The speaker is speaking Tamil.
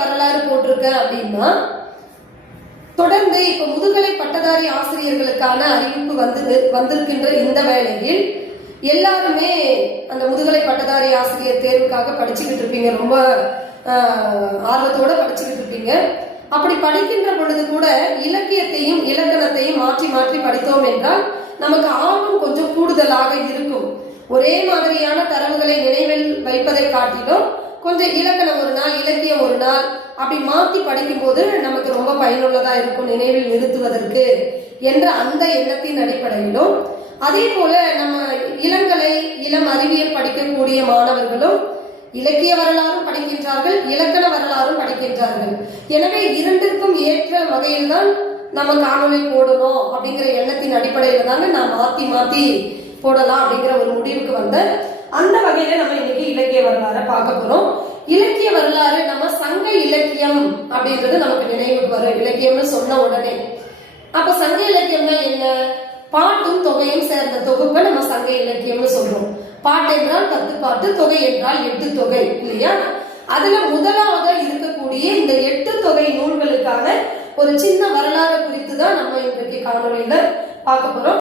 வரலாறு போட்டிருக்கேன் அப்படின்னா, தொடர்ந்து இப்ப முதுகலை பட்டதாரி ஆசிரியர்களுக்கான அறிவிப்பு வந்திருக்கின்ற இந்த வேளையில் எல்லாருமே அந்த முதுகலை பட்டதாரி ஆசிரியர் தேர்வுக்காக படிச்சுக்கிட்டு இருப்பீங்க. ரொம்ப ஆர்வத்தோட படிச்சுக்கிட்டு இருப்பீங்க. அப்படி படிக்கின்ற பொழுது கூட இலக்கியத்தையும் இலக்கணத்தையும் மாற்றி மாற்றி படித்தோம் என்றால் நமக்கு ஆர்வம் கொஞ்சம் கூடுதலாக இருக்கும். ஒரே மாதிரியான தரவுகளை நினைவில் வைப்பதை காட்டிலும் கொஞ்சம் இலக்கணம் ஒரு நாள், இலக்கியம் ஒரு நாள், அப்படி மாற்றி படிக்கும் போது நமக்கு ரொம்ப பயனுள்ளதா இருக்கும் நினைவில் நிறுத்துவதற்கு என்ற அந்த எண்ணத்தின் அடிப்படையிலும், அதே போல நம்ம இளங்கலை இளம் அறிவியல் படிக்கக்கூடிய மாணவர்களும் இலக்கிய வரலாறும் படிக்கின்றார்கள், இலக்கண வரலாறும் படிக்கின்றார்கள். எனவே இரண்டிற்கும் ஏற்ற வகையில் தான் நம்ம காணொலி போடணும் அப்படிங்கிற எண்ணத்தின் அடிப்படையில தாங்க நான் மாத்தி போடலாம் அப்படிங்கிற ஒரு முடிவுக்கு வந்தேன். அந்த வகையில நம்ம இன்னைக்கு இலக்கிய வரலாறை பார்க்க போறோம். இலக்கிய வரலாறு நம்ம சங்க இலக்கியம் அப்படின்றது நமக்கு நினைவுக்கு வரும் இலக்கியம்னு சொன்ன உடனே. அப்ப சங்க இலக்கியம்னா என்ன? பாட்டும் தொகையும் சேர்ந்த தொகுப்பை நம்ம சங்க இலக்கியம்னு சொல்றோம். பாட்டு என்றால் 10 பாட்டு, தொகை என்றால் 8 தொகை இல்லையா? அதுல முதலாவது இருக்கக்கூடிய இந்த 8 தொகை நூல்களுக்கான ஒரு சின்ன வரலாறு குறித்து தான் நம்ம இன்றைக்கு காணொலியில பார்க்க போறோம்.